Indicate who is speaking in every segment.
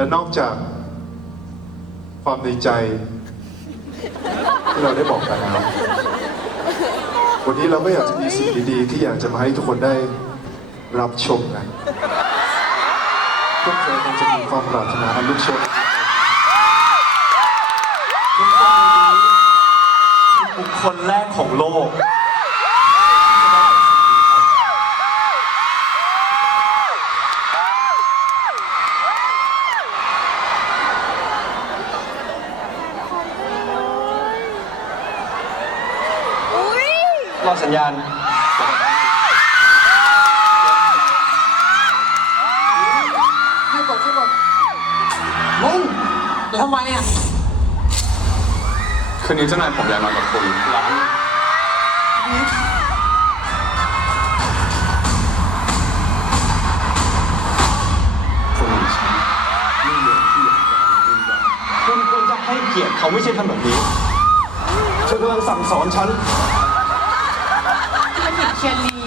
Speaker 1: และนอกจากความในใจ ที่เราได้บอกไปแล้ววันนี้เราก็อยากจะมีสิ่งดีๆ ที่อยากจะมาให้ทุกคนได้รับชมกันพวกเธอคงจะมีความปรารถนาอันลุกชนทุกคนในนี้บุคคลแรกของโลก
Speaker 2: รอสัญญาณ
Speaker 1: ให้ก่อนให้ก่อน
Speaker 2: ลงแล้วทำไมอะ คืนนี้เจ้านายผมอยากนอนกับคุณร้านคุณคุณควรจะให้เกียรติเขาไม่ใช่ทำแบบนี้เธอกำลังสั่งสอนฉัน
Speaker 3: มันผิดเคียนลี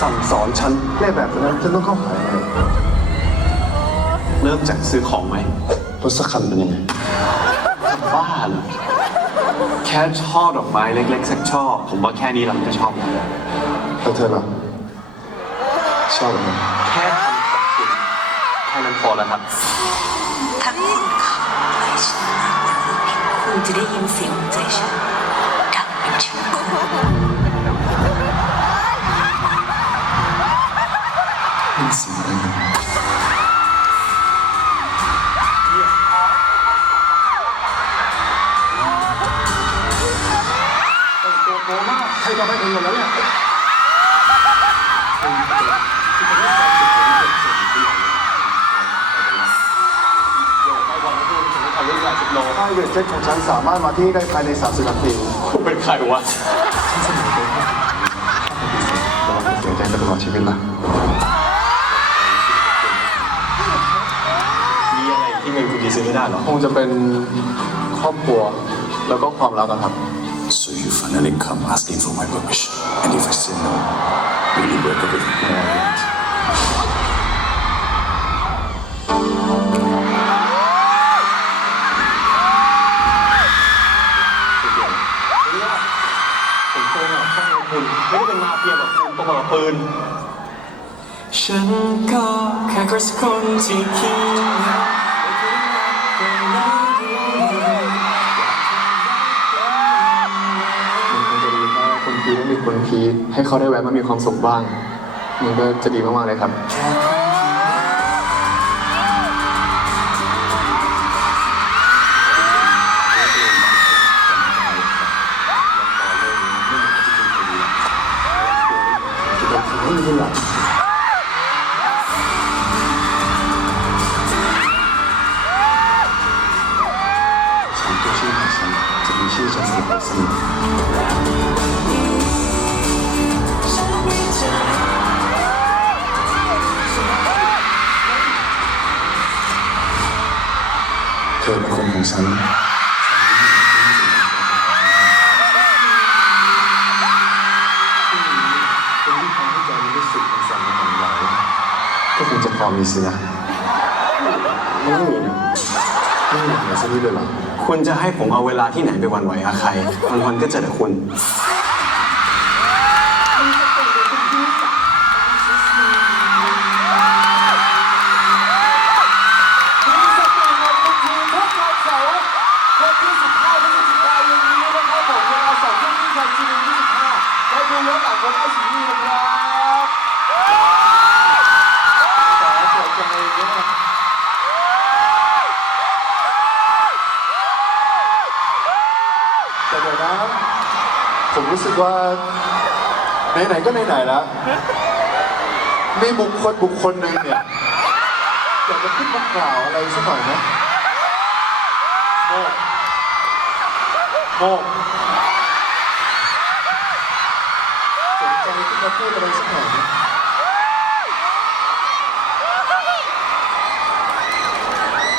Speaker 2: สั่งสอนฉัน
Speaker 1: แก้แบบนั้นฉันต้องเข้าหายังไง
Speaker 2: เริ่มจากซื้อของไหมรถสักคันเป็นยังไงบ้าเหรอแค่ช่อดอกไม้เล็กๆ สักช่อ ผมว่าแค่นี้เราก็ชอบแล้ว
Speaker 1: แล้วเธอล่ะชอบไหม
Speaker 2: แค่คำขอบคุณแค่นั้นพอแล้วครับ
Speaker 4: ถ้าคุณ คุณจะได้ยินเสียงหัวใจฉันดังเป็นชื่อคุณ
Speaker 1: เว
Speaker 2: ทเจ็
Speaker 1: ตของฉันสามารถมาที่นี่ได้ภายใน 30นาที
Speaker 2: คุณเป็นใครวะ
Speaker 1: ระวังจะเสียใจไปตลอดชีวิตละ
Speaker 2: มีอะไรที่เงินคุณดีซื้อไม่ได้หรอ
Speaker 1: คงจะเป็นครอบครัวแล้วก็ความรักกันครับ
Speaker 5: So you finally come asking for my permission. And if I say no, will you break up with me?
Speaker 2: คุณ ไม่ได้เป็นมาเฟียแบบคุณตมากับปืน ฉันก็แค่คนที่คิด
Speaker 6: มันคงจะดีถ้าคนพีไม่มีคนพีให้เขาได้แวะมามีความสุขบ้าง มันก็จะดีมากๆเลยครับ
Speaker 5: ฉันตัวชื่อ
Speaker 1: ก็
Speaker 5: คงจะพอมีนะ
Speaker 1: ไม่มีนะไม่มีอะไรสักนิดเลยเหรอ
Speaker 2: คุณจะให้ผมเอาเวลาที่ไหนไปหวันไหวอาใครวันๆก็เจอแต่คุณ
Speaker 7: ผมรู้สึ
Speaker 1: กว่า ไหนๆก็ไหนๆแล้วมีบุคคลบุคคลหนึ่งเนี่ยอยากจะขึ้นมากล่าวอะไรสักหน่อยไหมโมกโมกสนใจที่จะพูดอะไรสักหน่อยไหม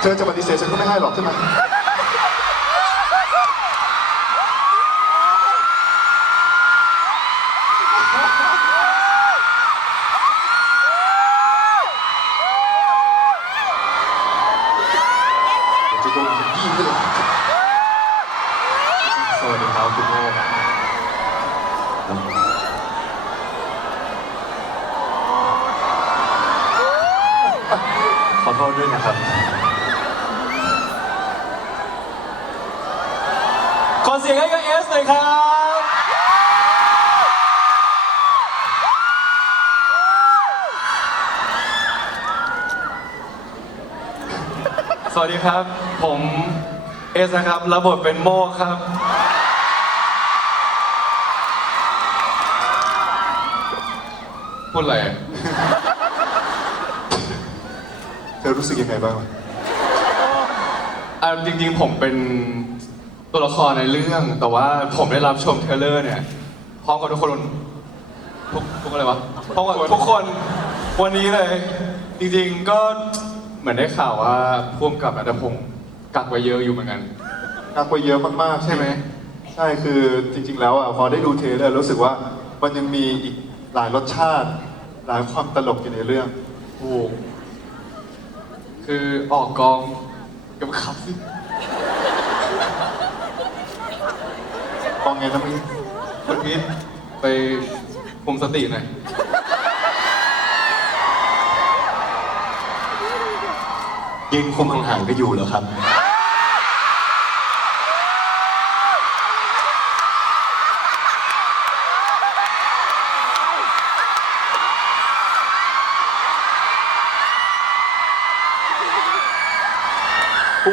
Speaker 1: เธอจะปฏิเสธฉันก็ไม่ให้หรอกใช่ไหม ข
Speaker 8: อโทษด้วยนะครับ ขอเสียงให้กับเอสหน่อยครับ สวัสดีครับ ผมเอสนะครับ รับบทเป็นโมครับ พูดอะไร อะ
Speaker 1: เธอรู้สึกยังไงบ้าง
Speaker 8: อะจริงๆ ผมเป็นตัวละครในเรื่อง แต่ว่าผมได้รับชมเทรลเลอร์เนี่ยพร้อมกับทุกคนทุกทุกอะไรวะพร้อมกับทุกคนวันนี้เลย จริงๆก็เหมือนได้ข่าวว่าพ่วงกับอัตพงศ์กักไว้เยอะอยู่เหมือนกัน
Speaker 1: กักไว้เยอะมากๆ
Speaker 8: ใช่ไหม
Speaker 1: ใช่คือจริง ๆ แล้วอะพอได้ดูเทรลเลอร์รู้สึกว่ามันยังมีอีกหลายรสชาติ หลายความตลกอยู่ในเรื่อง
Speaker 8: ถูก คือออกกองกับขับสิ
Speaker 1: มองไงนะพี่
Speaker 8: คนพีทไปคุมสติหน่อย
Speaker 2: ยิงคุมห่างๆก็อยู่แล้วครับ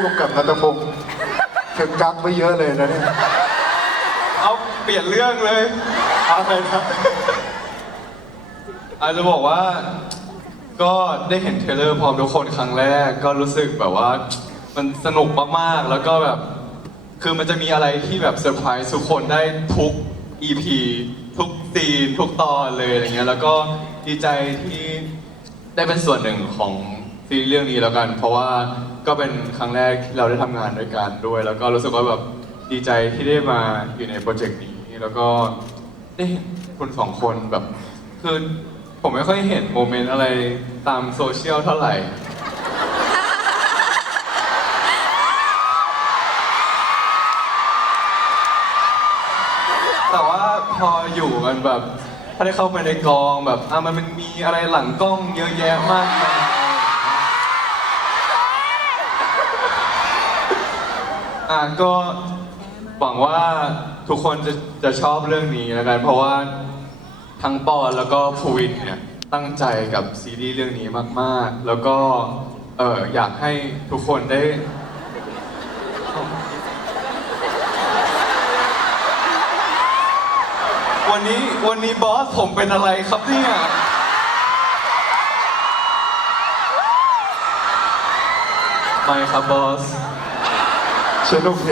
Speaker 1: ผู้กำกับนัทพงศ์เธอกักไว้เยอะเลยนะเนี่ย
Speaker 8: เอาเปลี่ยนเรื่องเลย
Speaker 1: อะไรนะ
Speaker 8: อาจจะบอกว่า ก็ได้เห็นเทรลเลอร์พร้อมทุกคนครั้งแรก ก็รู้สึกแบบว่า มันสนุกมากๆ แล้วก็แบบ คือมันจะมีอะไรที่แบบเซอร์ไพรส์ทุกคนได้ทุก EP ทุกซีนทุกตอนเลยอะไรเงี้ย แล้วก็ดีใจที่ได้เป็นส่วนหนึ่งของซีรีส์เรื่องนี้แล้วกัน เพราะว่า ก็เป็นครั้งแรกที่เราได้ทำงานด้วยกันด้วย แล้วก็รู้สึกว่าแบบดีใจที่ได้มาอยู่ในโปรเจกต์นี้ แล้วก็ได้เห็นคุณสองคนแบบคือผมไม่ค่อยเห็นโมเมนต์อะไรตามโซเชียลเท่าไหร่ แต่ว่าพออยู่กันแบบ ถ้าได้เข้าไปในกองแบบอะมันมีอะไรหลังกล้องเยอะแยะมากมาย อะก็หวังว่าทุกคนจะจะชอบเรื่องนี้แล้วกันเพราะว่าทั้งปอนแล้วก็ภูวินเนี่ยตั้งใจกับซีรีส์เรื่องนี้มาก ๆ แล้วก็เอออยากให้ทุกคนได้ วันนี้วันนี้บอสผมเป็นอะไรครับเนี่ย ไม่ครับบอส
Speaker 1: ฉันโอเค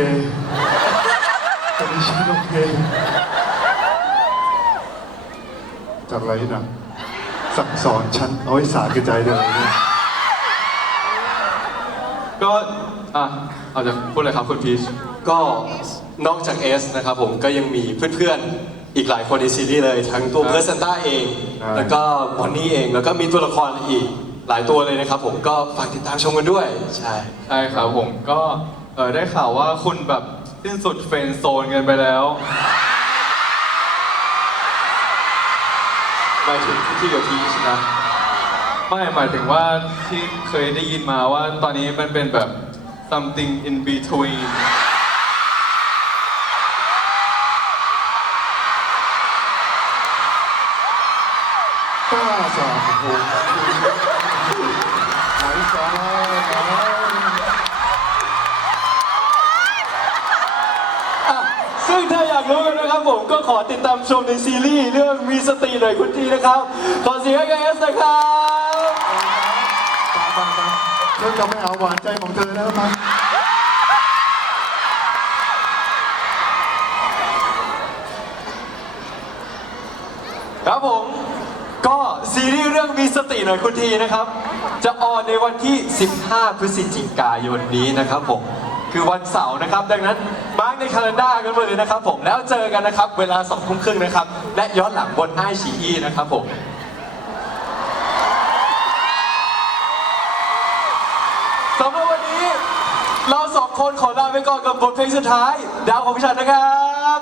Speaker 1: ตอนนี้ฉันโอเคจากอะไรนะสั่งสอนฉันเอาไว้สาแก่ใจเลยเนี่ย
Speaker 8: ก็อะเอาจะพูดอะไรครับคุณพีช
Speaker 9: ก็นอกจากเอสนะครับผมก็ยังมีเพื่อนๆ อีกหลายคนในซีรีส์เลยทั้งตัว
Speaker 8: ครับ
Speaker 9: เพอร์เซนต้าเอง แล้วก็บอนนี่เองแล้วก็มีตัวละครอีกหลายตัวเลยนะครับผมก็ฝากติดตามชมกันด้วย ใช่
Speaker 8: ใช่ครับผมก็ เออได้ข่าวว่าคุณแบบสิ้นสุดเฟรนด์โซนกันไปแล้ว
Speaker 9: หมายถึงที่กับพีชนะ
Speaker 8: ไม่หมายถึงว่าที่เคยได้ยินมาว่าตอนนี้มันเป็นแบบ something in between
Speaker 1: กล้า
Speaker 9: ซึ่งถ้าอยากรู้กันนะครับผมก็ขอติดตามชมในซีรีส์เรื่องมีสติหน่อยคุณทีนะครับขอเสียงให้กับเอสนะครับ
Speaker 1: ไปไปเธอจะไม่เอาหวานใจของเธอแล้วมั้ง
Speaker 9: ครับผมก็ซีรีส์เรื่องมีสติหน่อยคุณทีนะครับ จะออนในวันที่ 15 พฤศจิกายนนี้นะครับผม คือวันเสาร์นะครับ ดังนั้นมาร์กในคาล endar กันมาเลยนะครับ ผมแล้วเจอกันนะครับ เวลาสองทุ่มครึ่งนะครับ และย้อนหลังบนไอชีอีนะครับผมสำหรับวันนี้ เราสองคนขอลาไปก่อนกับบทเพลงสุดท้าย ดาวของพิชันนะครับ